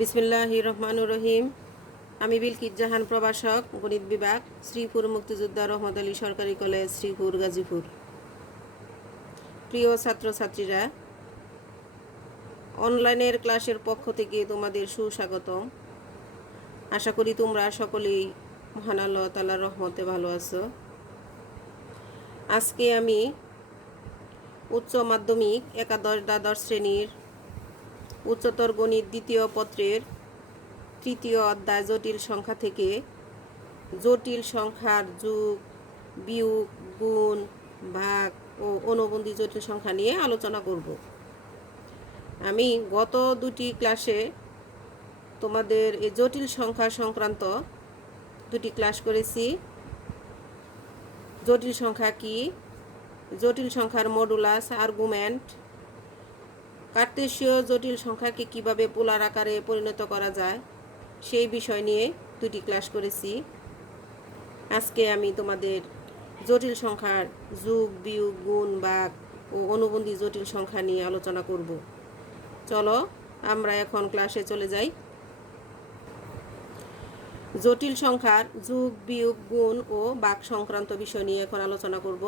বিসমিল্লাহির রহমানুর রহিম। আমি বিলকিত জাহান, প্রভাষক, গণিত বিভাগ, শ্রীপুর মুক্তিযোদ্ধা রহমত আলী সরকারি কলেজ, শ্রীপুর, গাজীপুর। প্রিয় ছাত্রছাত্রীরা, অনলাইনের ক্লাসের পক্ষ থেকে তোমাদের সুস্বাগতম। আশা করি তোমরা সকলেই মহান আল্লাহ তাআলার রহমতে ভালো আছো। আজকে আমি উচ্চ মাধ্যমিক একাদশ দ্বাদশ শ্রেণীর উচ্চতর গণিত দ্বিতীয় পত্রের তৃতীয় অধ্যায় জটিল সংখ্যা থেকে জটিল সংখ্যার যোগ, বিয়োগ, গুণ, ভাগ ও অনুবন্ধী জটিল সংখ্যা নিয়ে আলোচনা করব। আমি গত দুটি ক্লাসে তোমাদের এই জটিল সংখ্যা সংক্রান্ত দুটি ক্লাস করেছি। জটিল সংখ্যা কি, জটিল সংখ্যার মডুলাস, আর্গুমেন্ট, কার্তেশীয় জটিল সংখ্যাকে কিভাবে পোলার আকারে পরিণত করা যায় সেই বিষয় নিয়ে দুটি ক্লাস করেছি। আজকে আমি তোমাদের জটিল সংখ্যার যোগ, বিয়োগ, গুণ, ভাগ ও অনুবন্ধী জটিল সংখ্যা নিয়ে আলোচনা করব। চলো আমরা এখন ক্লাসে চলে যাই। জটিল সংখ্যার যোগ, বিয়োগ, গুণ ও ভাগ সংক্রান্ত বিষয় নিয়ে এখন আলোচনা করব।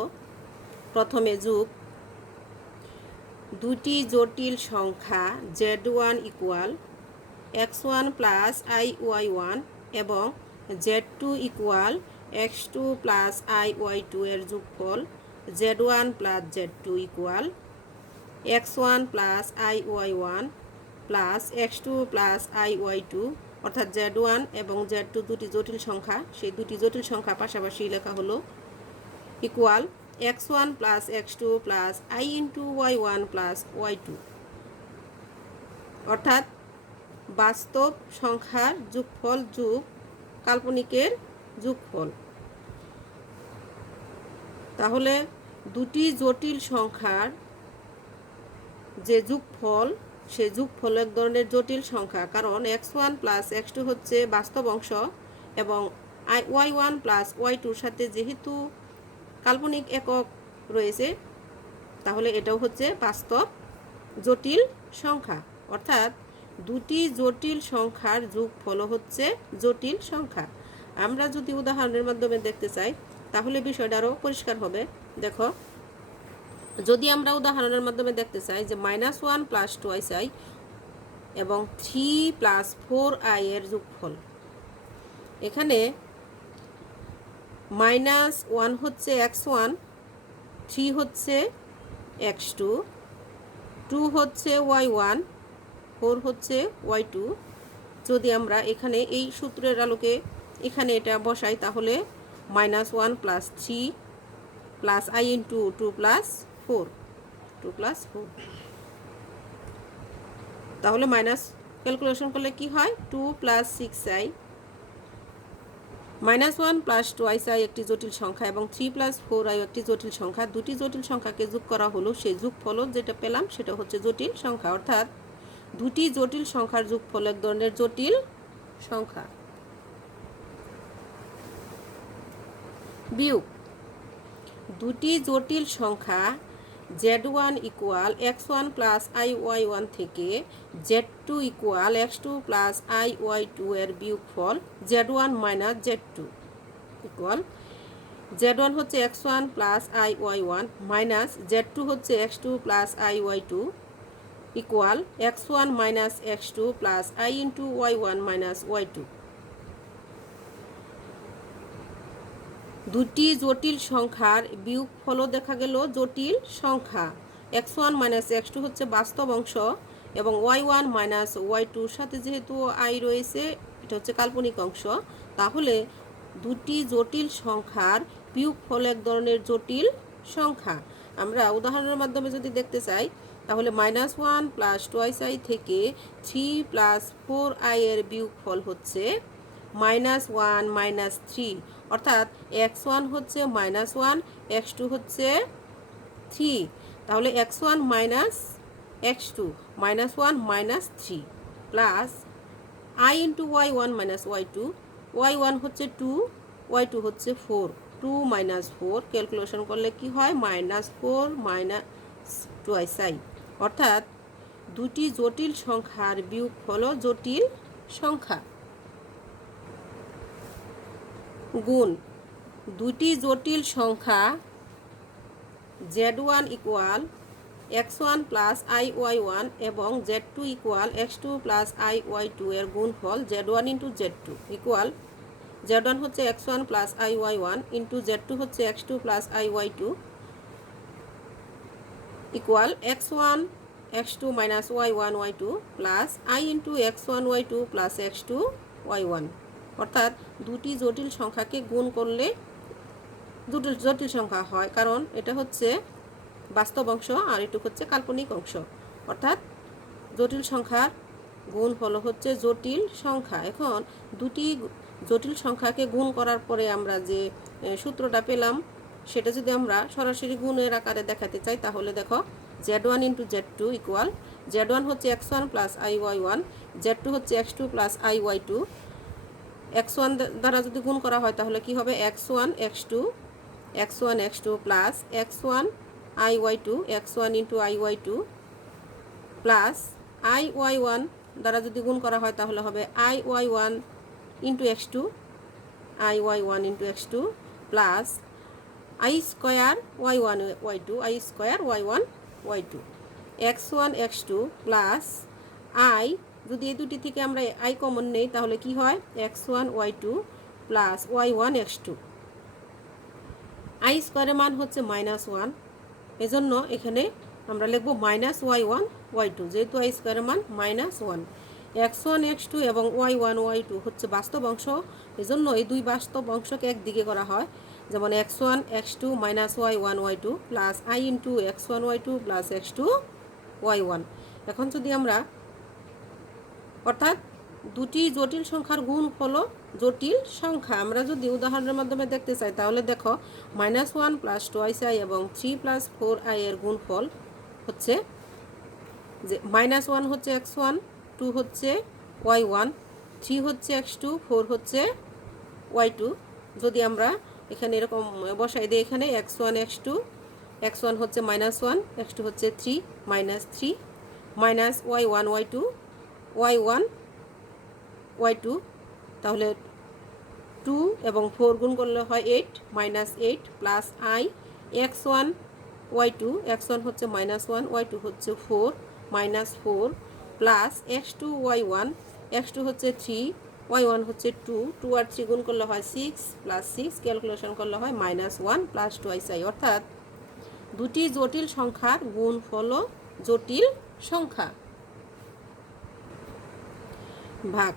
প্রথমে যোগ। দুটি জটিল সংখ্যা z1 equal x1 plus iy1 এবং z2 equal x2 plus iy2 এর যোগফল z1 plus z2 equal x1 plus iy1 plus x2 plus iy2, অর্থাৎ z1 এবং z2 দুটি জটিল সংখ্যা, সেই দুটি জটিল সংখ্যা পাশাপাশি লেখা হলো equal x1 plus x2 plus i into y1 plus y2, অর্থাৎ বাস্তব সংখ্যার যোগফল যোগ কাল্পনিকের যোগফল। তাহলে দুটি জটিল সংখ্যার যে যোগফল, সে যোগফল এক ধরনের জটিল সংখ্যা, কারণ x1 প্লাস x2 হচ্ছে বাস্তব অংশ এবং y1 প্লাস y2 সাথে যেহেতু কাল্পনিক একক রয়েছে, তাহলে এটাও হচ্ছে বাস্তব জটিল সংখ্যা। অর্থাৎ দুটি জটিল সংখ্যার যোগফল হচ্ছে জটিল সংখ্যা। আমরা যদি উদাহরণের মাধ্যমে দেখতে চাই তাহলে বিষয়টা আরও পরিষ্কার হবে। দেখো, যদি আমরা উদাহরণের মাধ্যমে দেখতে চাই যে -1 প্লাস 2i এবং 3 প্লাস 4i এর যোগফল, এখানে -1 হচ্ছে x1, 3 হচ্ছে x2, 2 হচ্ছে y1, 4 হচ্ছে y2। যদি আমরা এখানে এই সূত্রের আলোকে এখানে এটা বসাই তাহলে -1 plus 3 plus i into 2 plus 4, তাহলে মাইনাস ক্যালকুলেশন করলে কি হয়, 2 প্লাস 6i। -1 প্লাস 2i একটি জটিল সংখ্যা এবং 3 প্লাস 4i একটি জটিল সংখ্যা। দুটি জটিল সংখ্যাকে যোগ করা হলো, সেই যোগফল যেটা পেলাম সেটা হচ্ছে জটিল সংখ্যা। অর্থাৎ দুটি জটিল সংখ্যার যোগফল এক ধরনের জটিল সংখ্যা। বিয়োগ। দুটি জটিল সংখ্যা z1 equal x1 plus iy1 থেকে z2 equal x2 plus iy2 এর বিয়োগফল z1 minus z2 equal z1 হচ্ছে x1 plus iy1 minus z2 হচ্ছে x2 plus iy2 equal x1 minus x2 plus i into y1 minus y2। দুটি জটিল সংখ্যার বিয়োগফলও দেখা গেল জটিল সংখ্যা। x1 মাইনাস x2 হচ্ছে বাস্তব অংশ এবং y1 মাইনাস y2-র সাথে যেহেতু i রয়েছে, এটা হচ্ছে কাল্পনিক অংশ। তাহলে দুটি জটিল সংখ্যার বিয়োগফল এক ধরনের জটিল সংখ্যা। আমরা উদাহরণের মাধ্যমে যদি দেখতে চাই তাহলে -1 প্লাস 2i থেকে 3 প্লাস 4i এর বিয়োগফল হচ্ছে -1 মাইনাস 3, অর্থাৎ x1 হচ্ছে -1, x2 হচ্ছে 3। তাহলে x1 minus x2 -1 minus 3 plus i into y1 minus y2, y1 হচ্ছে 2, y2 হচ্ছে 4, 2 মাইনাস 4 ক্যালকুলেশন করলে কি হয়, -4 মাইনাস 2i, অর্থাৎ দুটি জটিল সংখ্যার বিয়োগফল জটিল সংখ্যা। গুণ দুটি জটিল সংখ্যা z1 equal x1 plus iy1 এবং z2 equal x2 plus iy2 এর গুণফল z1 into z2 equal z1 হচ্ছে x1 plus iy1 into z2 হচ্ছে x2 plus iy2 equal x1 x2 minus y1 y2 plus i into x1 y2 plus x2 y1। অর্থাৎ দুটি জটিল সংখ্যাকে গুণ করলে জটিল সংখ্যা হয়, কারণ এটা হচ্ছে বাস্তব অংশ আর এটুকু হচ্ছে কাল্পনিক অংশ। অর্থাৎ জটিল সংখ্যার গুণফল হচ্ছে জটিল সংখ্যা। এখন দুটি জটিল সংখ্যাকে গুণ করার পরে আমরা যে সূত্রটা পেলাম সেটা যদি আমরা সরাসরি গুণের আকারে দেখাতে চাই তাহলে দেখো z1 into z2 equal z1 হচ্ছে x1 প্লাস iy1, z2 হচ্ছে x2 প্লাস iy2। x1 দ্বারা যদি গুণ করা হয় তাহলে কি হবে x1 x2 plus x1 iy2 x1 into iy2 plus iy1 দ্বারা যদি গুণ করা হয় তাহলে হবে iy1 into x2 plus i square y1 y2 i square y1 y2 x1 x2 plus i, যদি এই দুটি থেকে আমরা i কমন নেই তাহলে কি হয় x1 y2 plus y1 x2। i স্কোয়ারের মান হচ্ছে -1, এজন্য এখানে আমরা লিখব -y1 y2, যেহেতু i স্কোয়ারের মান -1। x1 x2 এবং y1 y2 হচ্ছে বাস্তব অংশ, এজন্য এই দুই বাস্তব অংশকে একদিকে করা হয়, যেমন x1 x2 minus y1 y2 plus i into x1 y2 plus x2 y1। এখন যদি আমরা অর্থাৎ দুটি জটিল সংখ্যার গুণফল জটিল সংখ্যা আমরা যদি উদাহরণের মাধ্যমে দেখতে চাই তাহলে দেখো -1 প্লাস 2i এবং 3 প্লাস 4i এর গুণফল হচ্ছে যে -1 হচ্ছে x1, 2 হচ্ছে y1, 3 হচ্ছে x2, 4 হচ্ছে y2। যদি আমরা এখানে এরকম বসাই দিই, এখানে x1 x1 হচ্ছে -1, x2 হচ্ছে 3 -3 মাইনাস y1 y1 y2, তাহলে 2 এবং 4 গুণ করলে হয় 8 -8 plus i x1 y2 x1 হচ্ছে -1 y2 হচ্ছে 4 -4 প্লাস x2 y1 x2 হচ্ছে 3 y1 হচ্ছে 2 2 আর 3 গুণ করলে হয় 6 প্লাস 6 ক্যালকুলেশন করলে হয় -1 প্লাস 2i। অর্থাৎ দুটি জটিল সংখ্যার গুণফল জটিল সংখ্যা। ভাগ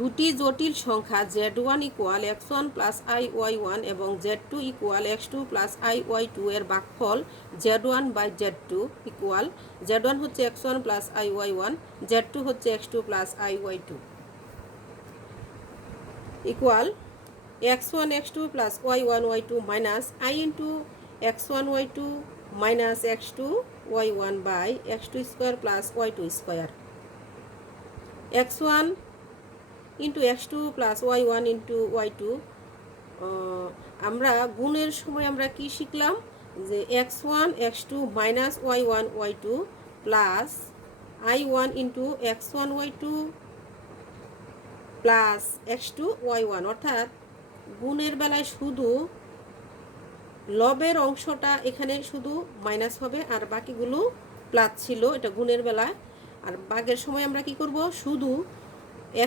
দুটি জটিল সংখ্যা z1 equal x1 plus iy1 এবং z2 equal x2 plus iy2 এর ভাগফল z1 by z2 equal z1 হচ্ছে x1 প্লাস iy1, z2 হচ্ছে x2 plus iy2 equal x1 x2 plus y1 y2 minus i into x1 y2 minus x2 y1 by x2 square plus y2 square. x1 into x2 plus y1 into y2, আমরা গুণের সময় আমরা কি শিখলাম যে x1 x2 minus y1 y2 plus i1 into x1 y2 plus x2 y1। অর্থাৎ গুণের বেলায় শুধু লবের অংশটা এখানে শুধু মাইনাস হবে আর বাকিগুলো প্লাস ছিল, এটা গুণের বেলায়। আর ভাগের সময় আমরা কি করব, শুধু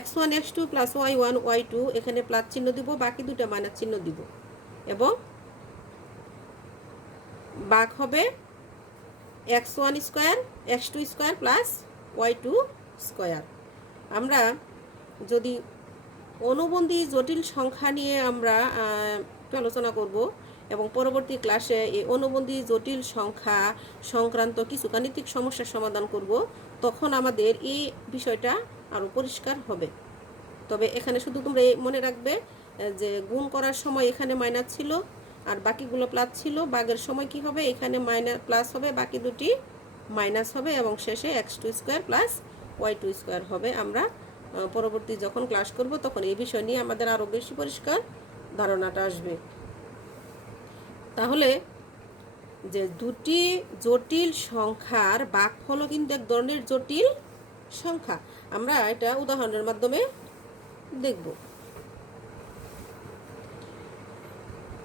x1 x2 plus y1 y2 এখানে প্লাস চিহ্ন দিব, বাকি দুটো মাইনাস চিহ্ন দিব এবং ভাগ হবে x1 square x2 square plus y2 square. আমরা যদি অনুবন্ধী জটিল সংখ্যা নিয়ে আমরা আলোচনা করব এবং পরবর্তী ক্লাসে এই অনুবন্ধী জটিল সংখ্যা সংক্রান্ত কিছু গাণিতিক সমস্যার সমাধান করব, তখন আমাদের এই বিষয়টা আরও পরিষ্কার হবে। তবে এখানে শুধু তোমরা মনে রাখবে যে গুণ করার সময় এখানে মাইনাস ছিল আর বাকিগুলো প্লাস ছিল, ভাগের সময় কি হবে, এখানে মাইনাস প্লাস হবে, বাকি দুটি মাইনাস হবে এবং শেষে x2 square plus y2 square হবে। আমরা পরবর্তী যখন ক্লাস করব তখন এই বিষয় নিয়ে আমাদের আরও বেশি পরিষ্কার ধারণাটা আসবে। তাহলে যে দুটি জটিল সংখ্যার ভাগফলও কিন্তু এক ধরনের জটিল সংখ্যা। আমরা এটা উদাহরণের মাধ্যমে দেখব।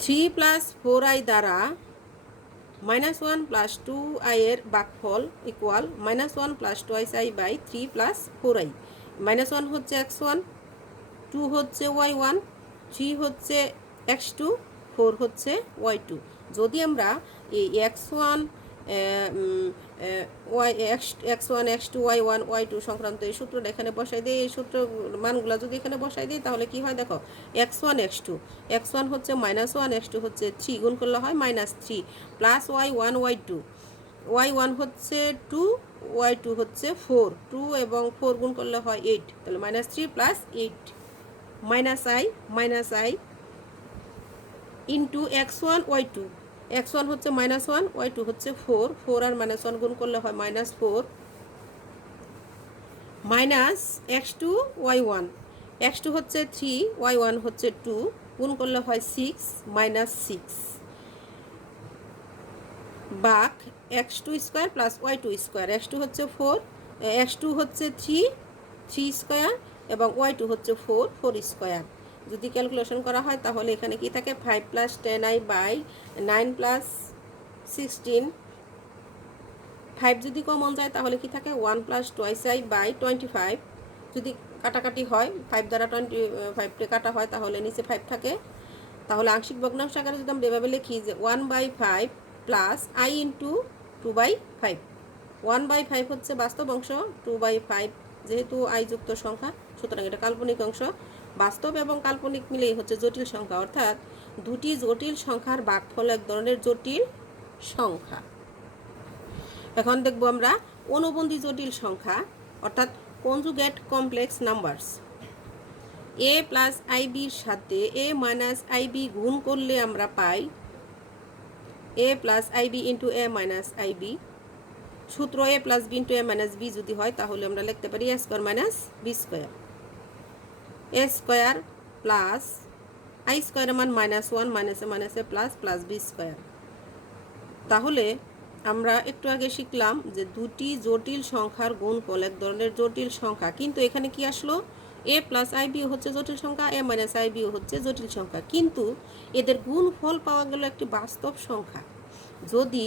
3 + 4i দ্বারা -1 + 2i এর ভাগফল ইকুয়াল -1 + 2i বাই 3 + 4i। -1 হচ্ছে x1, 2 হচ্ছে y1, 3 হচ্ছে x2, 4 হচ্ছে y2। যদি আমরা এই x1 x1 x2 y1 y2 সংক্রান্ত এই সূত্রটা এখানে বসাই দিই, এই সূত্র মানগুলো যদি এখানে বসাই দিই তাহলে কি হয় দেখো, x1 x1 হচ্ছে -1, x2 হচ্ছে 3, গুণ করলে হয় -3 প্লাস y1 y2, y1 হচ্ছে 2, y2 হচ্ছে 4, 2 এবং 4 গুণ করলে হয় 8, তাহলে -3 + 8 -i into x1 y2, x1 হচ্ছে -1, y2 হচ্ছে 4, 4 আর -1 গুণ করলে হয় -4 মাইনাস x2 y1, x2 হচ্ছে 3, y1 হচ্ছে 2, গুণ করলে হয় 6 -6 বাক x2 square plus y2 square, x2 হচ্ছে 4, x2 হচ্ছে 3 স্কোয়ার এবং y2 হচ্ছে 4 স্কোয়ার। যদি ক্যালকুলেশন করা হয় তাহলে এখানে কি থাকে, 5 + 10i বাই 9 + 16, 5 যদি কমন যায় তাহলে কি থাকে, 1 + 2i বাই 25, যদি কাটাকাটি হয় 5 দ্বারা 25কে কাটা হয় তাহলে নিচে 5 থাকে। তাহলে আংশিক ভগ্নাংশ আকারে যদি আমরা এভাবে লিখি যে 1/5 প্লাস i ইন্টু 2/5, 1/5 হচ্ছে বাস্তব অংশ, 2/5 যেহেতু i যুক্ত সংখ্যা সুতরাং এটা কাল্পনিক অংশ। বাস্তব এবং কাল্পনিক মিলেই হচ্ছে জটিল সংখ্যা, অর্থাৎ দুটি জটিল সংখ্যার ভাগফল এক ধরনের জটিল সংখ্যা। এখন দেখব আমরা অনুবন্ধী জটিল সংখ্যা, অর্থাৎ conjugate complex numbers. a plus আইবির সাথে a মাইনাস আইবি গুণ করলে আমরা পাই a plus i b into a minus i b. সূত্র a plus b into a minus b যদি হয় তাহলে আমরা লিখতে পারি a square minus b square, a square plus i স্কোয়ারের মান -1 মাইনাসে প্লাস প্লাস বি স্কোয়ার। তাহলে আমরা একটু আগে শিখলাম যে দুটি জটিল সংখ্যার গুণফল এক ধরনের জটিল সংখ্যা, কিন্তু এখানে কি আসলো, a প্লাস আইবি হচ্ছে জটিল সংখ্যা, a মাইনাস আইবি হচ্ছে জটিল সংখ্যা, কিন্তু এদের গুণফল পাওয়া গেল একটি বাস্তব সংখ্যা। যদি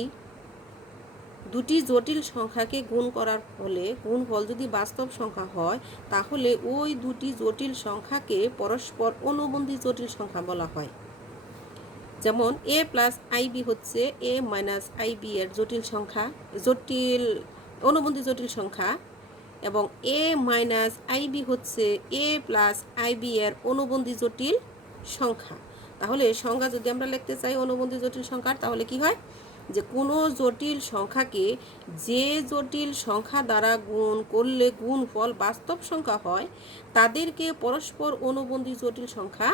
দুটি জটিল সংখ্যাকে গুণ করার ফলে গুণফল যদি বাস্তব সংখ্যা হয় তাহলে ওই দুটি জটিল সংখ্যাকে পরস্পর অনুবন্ধী জটিল সংখ্যা বলা হয়। যেমন a প্লাস আইবি হচ্ছে a মাইনাস আইবি এর জটিল সংখ্যা, অনুবন্ধী জটিল সংখ্যা, এবং a মাইনাস আইবি হচ্ছে a প্লাস আইবি এর অনুবন্ধী জটিল সংখ্যা। তাহলে সংখ্যা যদি আমরা লিখতে চাই অনুবন্ধী জটিল সংখ্যার তাহলে কি হয়, যে কোনো জটিল সংখ্যাকে যে জটিল সংখ্যা দ্বারা গুণ করলে গুণফল বাস্তব সংখ্যা হয় তাদেরকে পরস্পর অনুবন্ধী জটিল সংখ্যা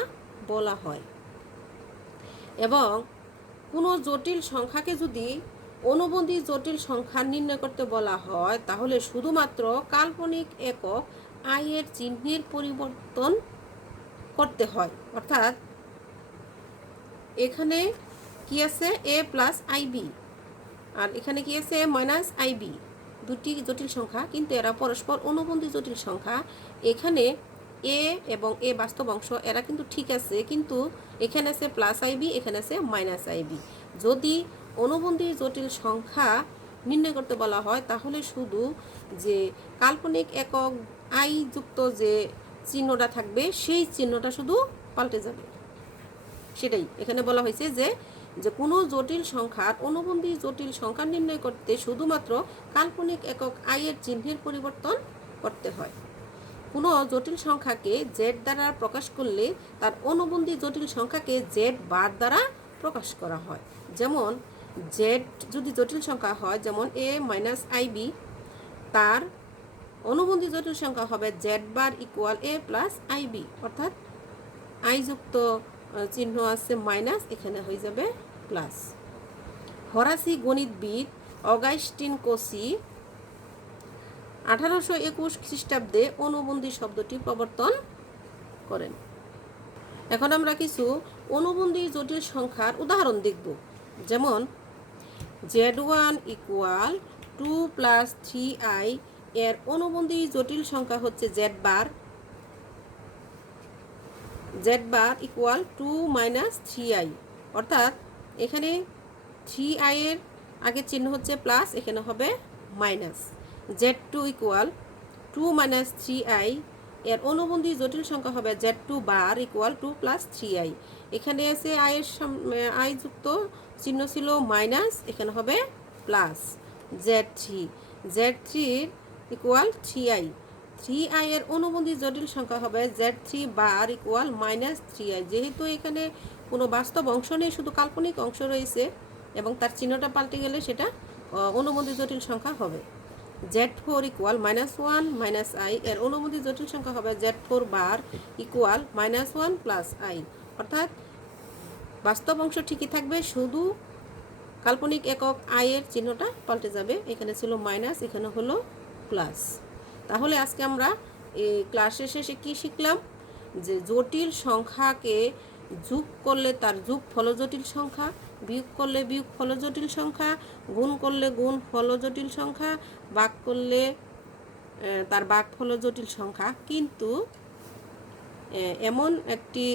বলা হয়। এবং কোনো জটিল সংখ্যাকে যদি অনুবন্ধী জটিল সংখ্যা নির্ণয় করতে বলা হয় তাহলে শুধুমাত্র কাল্পনিক একক i এর চিহ্নের পরিবর্তন করতে হয়। অর্থাৎ এখানে কি আছে a প্লাস আইবি আর এখানে কি আছে a মাইনাস আইবি, দুটি জটিল সংখ্যা কিন্তু এরা পরস্পর অনুবন্ধী জটিল সংখ্যা। এখানে a এবং a বাস্তব অংশ এরা কিন্তু ঠিক আছে, কিন্তু এখানে আছে প্লাস আইবি, এখানে আছে মাইনাস আইবি। যদি অনুবন্ধী জটিল সংখ্যা নির্ণয় করতে বলা হয় তাহলে শুধু যে কাল্পনিক একক i যুক্ত যে চিহ্নটা থাকবে সেই চিহ্নটা শুধু পাল্টে যাবে, সেটাই এখানে বলা হয়েছে যে কোনো জটিল সংখ্যার অনুবন্ধী জটিল সংখ্যা নির্ণয় করতে শুধুমাত্র কাল্পনিক একক i এর চিহ্নের পরিবর্তন করতে হয়। কোনো জটিল সংখ্যাকে z দ্বারা প্রকাশ করলে তার অনুবন্ধী জটিল সংখ্যাকে z বার দ্বারা প্রকাশ করা হয়। যেমন z যদি জটিল সংখ্যা হয়, যেমন a মাইনাস আইবি, তার অনুবন্ধী জটিল সংখ্যা হবে z bar equal a plus I B, অর্থাৎ i যুক্ত চিহ্ন আছে মাইনাস, এখানে হয়ে যাবে প্লাস। ফরাসি গণিতবিদ অগাস্টিন কোসি 1821 খ্রিস্টাব্দে অনুবন্ধী শব্দটি প্রবর্তন করেন। এখন আমরা কিছু অনুবন্ধী জটিল সংখ্যার উদাহরণ দেখব। যেমন z1 ইকুয়াল 2 প্লাস 3i এর অনুবন্ধী জটিল সংখ্যা হচ্ছে z bar equal 2 minus 3i, অর্থাৎ এখানে 3i এর আগের চিহ্ন হচ্ছে প্লাস, এখানে হবে minus. z2 equal 2 minus 3i এর অনুবন্ধী জটিল সংখ্যা হবে z2 বার ইকুয়াল 2 প্লাস 3i। এখানে আছে আই যুক্ত চিহ্ন ছিল মাইনাস, এখানে হবে প্লাস। z3 ইকুয়াল 3i এর অনুবন্ধী জটিল সংখ্যা হবে z3 বার ইকুয়াল মাইনাস 3i। যেহেতু এখানে কোনো বাস্তব অংশ নেই, শুধু কাল্পনিক অংশ রয়েছে এবং তার চিহ্নটা পাল্টে গেলে সেটা অনুবন্ধী জটিল সংখ্যা হবে। z4 ইকুয়াল -1 মাইনাস i এর অনুবন্ধী জটিল সংখ্যা হবে z4 bar equal -1 plus i, অর্থাৎ বাস্তব অংশ ঠিকই থাকবে, শুধু কাল্পনিক একক i এর চিহ্নটা পাল্টে যাবে। এখানে ছিল মাইনাস, এখানে হলো প্লাস। তাহলে আজকে আমরা এই ক্লাসের শেষে কি শিখলাম? যে জটিল সংখ্যাকে যোগ করলে তার যোগ ফল জটিল সংখ্যা, বিয়োগ করলে বিয়োগ ফল জটিল সংখ্যা, গুণ করলে গুণ ফল জটিল সংখ্যা, ভাগ করলে তার ভাগ ফল জটিল সংখ্যা। কিন্তু এমন একটি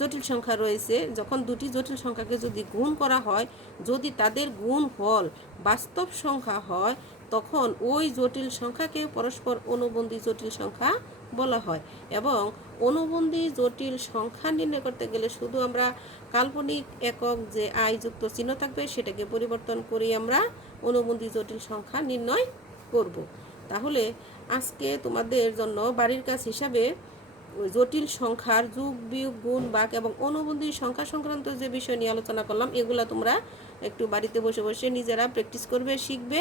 জটিল সংখ্যা রয়েছে, যখন দুটি জটিল সংখ্যাকে যদি গুণ করা হয়, যদি তাদের গুণফল বাস্তব সংখ্যা হয়, তখন ওই জটিল সংখ্যাকে পরস্পর অনুবন্ধী জটিল সংখ্যা বলা হয়। এবং অনুবন্ধী জটিল সংখ্যা নির্ণয় করতে গেলে শুধু আমরা কাল্পনিক একক যে আই যুক্ত চিহ্ন থাকবে সেটাকে পরিবর্তন করে আমরা অনুবন্ধী জটিল সংখ্যা নির্ণয় করব। তাহলে আজকে তোমাদের জন্য বাড়ির কাজ হিসাবে জটিল সংখ্যার যোগ বিয়োগ গুণ ভাগ এবং অনুবন্ধী সংখ্যা সংক্রান্ত যে বিষয় নিয়ে আলোচনা করলাম, এগুলা তোমরা একটু বাড়িতে বসে বসে নিজেরা প্র্যাকটিস করবে, শিখবে।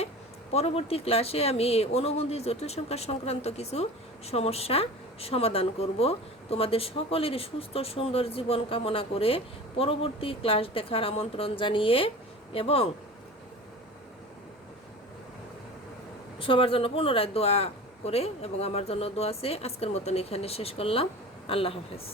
পরবর্তী ক্লাসে আমি অনুবন্ধী জটিল সংখ্যা সংক্রান্ত কিছু সমস্যা সমাধান করব। তোমাদের সকলের সুস্থ সুন্দর জীবন কামনা করে পরবর্তী ক্লাস দেখার আমন্ত্রণ জানিয়ে এবং সবার জন্য পুনরায় দোয়া করে এবং আমার জন্য দোয়া আছে। আজকের মতন এখানে শেষ করলাম। আল্লাহ হাফেজ।